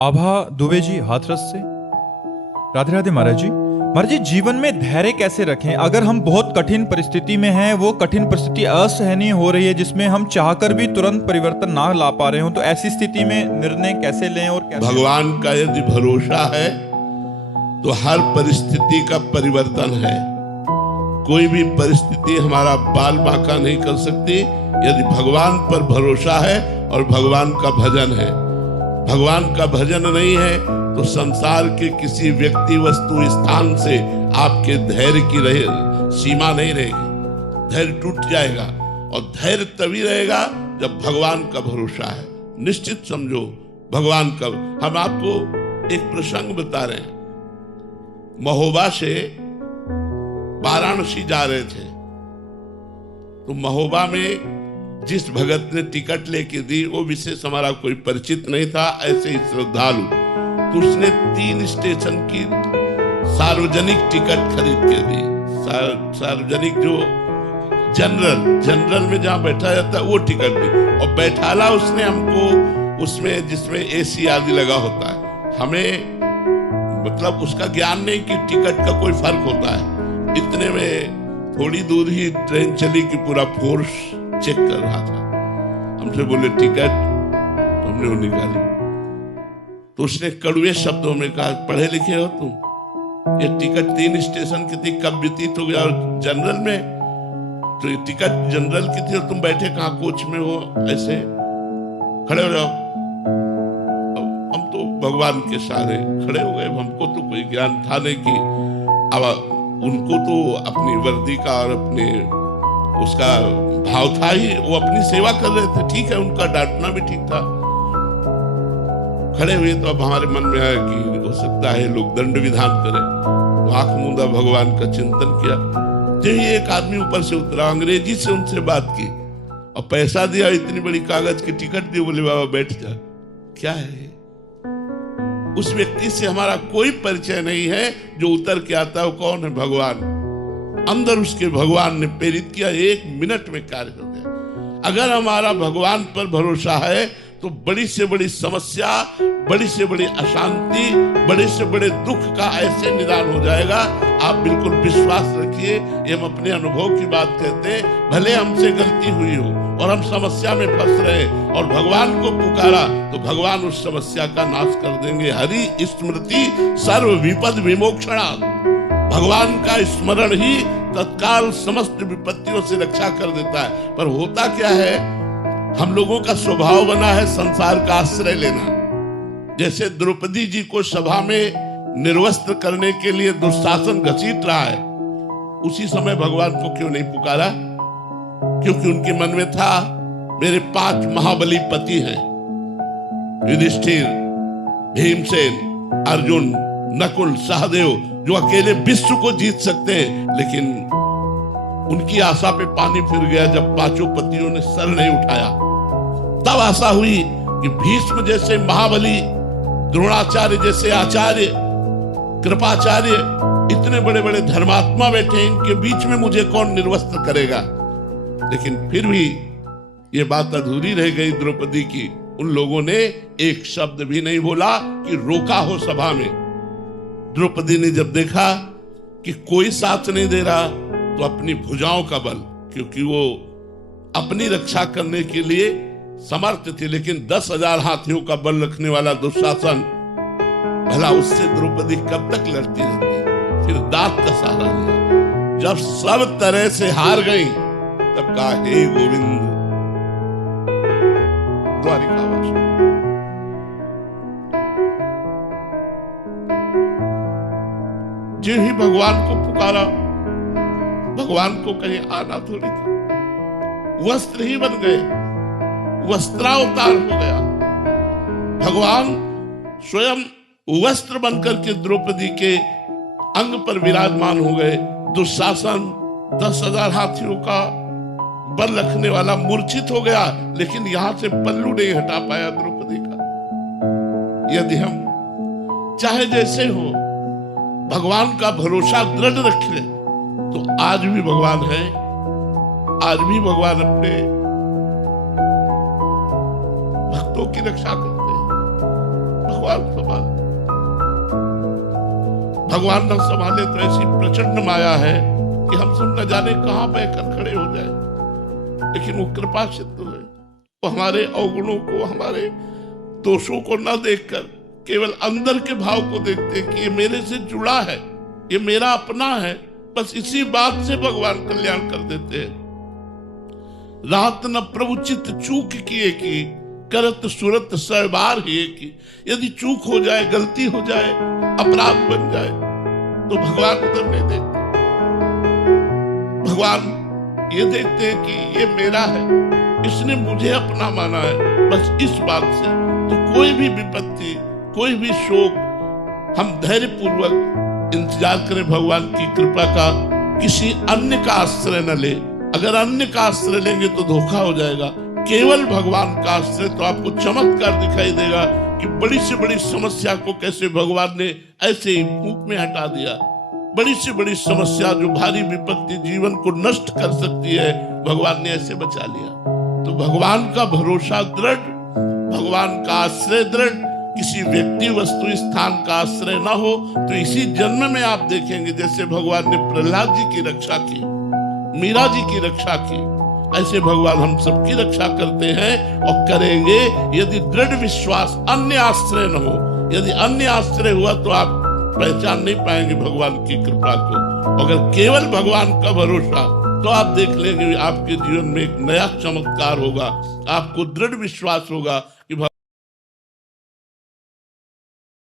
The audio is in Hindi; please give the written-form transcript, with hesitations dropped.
आभा दुबे जी हाथरस से। राधे राधे महाराज जी। महाराज जी, जीवन में धैर्य कैसे रखें? अगर हम बहुत कठिन परिस्थिति में हैं, वो कठिन परिस्थिति असहनीय हो रही है जिसमें हम चाहकर भी तुरंत परिवर्तन ना ला पा रहे हो, तो ऐसी स्थिति में निर्णय कैसे लें और कैसे? भगवान का यदि भरोसा है तो हर परिस्थिति का परिवर्तन है। कोई भी परिस्थिति हमारा बाल बांका नहीं कर सकती यदि भगवान पर भरोसा है और भगवान का भजन है। भगवान का भजन नहीं है तो संसार के किसी व्यक्ति वस्तु स्थान से आपके धैर्य की सीमा नहीं रहेगी। धैर्य टूट जाएगा और धैर्य तभी रहेगा जब भगवान का भरोसा है। निश्चित समझो भगवान का। हम आपको एक प्रसंग बता रहे हैं। महोबा से वाराणसी जा रहे थे तो महोबा में जिस भगत ने टिकट लेके दी वो विशेष हमारा कोई परिचित नहीं था, ऐसे ही श्रद्धालु, तो उसने 3 स्टेशन की सार्वजनिक टिकट खरीद के दी। सार्वजनिक जो जनरल में जहां बैठा जाता है वो टिकट दी और बैठाला उसने हमको उसमें जिसमें एसी आदि लगा होता है। हमें मतलब उसका ज्ञान नहीं कि टिकट का कोई फर्क होता है। इतने में थोड़ी दूर ही ट्रेन चली कि पूरा फोर्स चेक कर रहा था। हमसे बोले टिकट, तो हमने वो निकाली। तो उसने कड़वे शब्दों में कहा, पढ़े लिखे हो तुम? ये टिकट 3 स्टेशन की थी, कब व्यतीत हो गया? और जनरल में तो ये टिकट जनरल की थी और तुम बैठे कहाँ कोच में हो? ऐसे खड़े हो जाओ। हम तो भगवान के सहारे खड़े हो गए। हमको तो कोई ज्ञान था नहीं कि अब उनको तो अपनी वर्दी का और अपने उसका भाव था ही, वो अपनी सेवा कर रहे थे। ठीक है, उनका डांटना भी ठीक था। खड़े हुए तो अब हमारे मन में आया कि हो सकता है लोग दंड विधान करें। तो आंख मूंदा भगवान का चिंतन किया। तो एक आदमी ऊपर से उतरा, अंग्रेजी से उनसे बात की और पैसा दिया, इतनी बड़ी कागज की टिकट दी। बोले बाबा बैठ जा। क्या है? उस व्यक्ति से हमारा कोई परिचय नहीं है। जो उतर के आता है वो कौन है? भगवान। अंदर उसके भगवान ने प्रेरित किया, 1 मिनट में कार्य हो गया। अगर हमारा भगवान पर भरोसा है तो बड़ी से बड़ी समस्या, बड़ी से बड़ी अशांति, बड़े से बड़े दुख का ऐसे निदान हो जाएगा। आप बिल्कुल विश्वास रखिए। ये हम अपने अनुभव की बात कहते हैं। भले हमसे गलती हुई हो और हम समस्या में फंस रहे और भगवान को पुकारा तो भगवान उस समस्या का नाश कर देंगे। हरि स्मृति सर्व विपद विमोक्षणा। भगवान का स्मरण ही तत्काल समस्त विपत्तियों से रक्षा कर देता है। पर होता क्या है, हम लोगों का स्वभाव बना है संसार का आश्रय लेना। जैसे द्रौपदी जी को सभा में निर्वस्त्र करने के लिए दुशासन घसीट रहा है, उसी समय भगवान को क्यों नहीं पुकारा? क्योंकि उनके मन में था मेरे 5 महाबली पति हैं, युधिष्ठिर, भीमसेन, अर्जुन, नकुल, सहदेव, जो अकेले विश्व को जीत सकते हैं। लेकिन उनकी आशा पे पानी फिर गया जब 5 पतियों ने सर नहीं उठाया। तब आशा हुई कि भीष्म जैसे महाबली, द्रोणाचार्य जैसे आचार्य, कृपाचार्य, इतने बड़े बड़े धर्मात्मा बैठे, इनके बीच में मुझे कौन निर्वस्त्र करेगा? लेकिन फिर भी ये बात अधूरी रह गई द्रौपदी की। उन लोगों ने एक शब्द भी नहीं बोला कि रोका हो सभा में। द्रौपदी ने जब देखा कि कोई साथ नहीं दे रहा तो अपनी भुजाओं का बल, क्योंकि वो अपनी रक्षा करने के लिए समर्थ थी, लेकिन 10,000 हाथियों का बल रखने वाला दुशासन, भला उससे द्रौपदी कब तक लड़ती रहती? फिर दांत का सहारा लिया। जब सब तरह से हार गई तब कहा, हे गोविंद, द्वारिकावास। जो ही भगवान को पुकारा, भगवान को कहीं आना थोड़ी था। वस्त्र ही बन गए, वस्त्रावतार हो गया। भगवान स्वयं वस्त्र बनकर के द्रौपदी के अंग पर विराजमान हो गए। दुशासन 10,000 हाथियों का बल रखने वाला मूर्छित हो गया, लेकिन यहां से पल्लू नहीं हटा पाया द्रौपदी का। यदि हम चाहे जैसे हो भगवान का भरोसा दृढ़ रखें तो आज भी भगवान है। आज भी भगवान अपने भक्तों की रक्षा करते हैं। भगवान संभाल। भगवान न संभाले तो ऐसी प्रचंड माया है कि हम सब न जाने कहां बहकर खड़े हो जाए। लेकिन वो कृपा सिंधु है, वो हमारे अवगुणों को, हमारे दोषों को न देखकर केवल अंदर के भाव को देखते कि ये मेरे से जुड़ा है, ये मेरा अपना है। बस इसी बात से भगवान कल्याण कर देते हैं। रात न प्रभु चित्त चूक किए की, करत सुरत सरबार ही की। यदि चूक हो जाए, गलती हो जाए, अपराध बन जाए, तो भगवान उधर नहीं देखते। भगवान ये देखते हैं कि ये मेरा है, इसने मुझे अपना माना है। बस इस बात से तो कोई भी विपत्ति, कोई भी शोक, हम धैर्य पूर्वक इंतजार करें भगवान की कृपा का। किसी अन्य का आश्रय न ले। अगर अन्य का आश्रय लेंगे तो धोखा हो जाएगा। केवल भगवान का आश्रय तो आपको चमत्कार दिखाई देगा कि बड़ी से बड़ी समस्या को कैसे भगवान ने ऐसे ही फूंक में हटा दिया। बड़ी से बड़ी समस्या, जो भारी विपत्ति जीवन को नष्ट कर सकती है, भगवान ने ऐसे बचा लिया। तो भगवान का भरोसा दृढ़, भगवान का आश्रय दृढ़, किसी व्यक्ति वस्तु स्थान का आश्रय ना हो तो इसी जन्म में आप देखेंगे जैसे भगवान ने प्रहलाद जी की रक्षा की, मीरा जी की रक्षा की, ऐसे भगवान हम सबकी रक्षा करते हैं और करेंगे। यदि दृढ़ विश्वास, अन्य आश्रय न हो। यदि अन्य आश्रय हुआ तो आप पहचान नहीं पाएंगे भगवान की कृपा को। अगर केवल भगवान का भरोसा, तो आप देख लेंगे आपके जीवन में एक नया चमत्कार होगा। आपको दृढ़ विश्वास होगा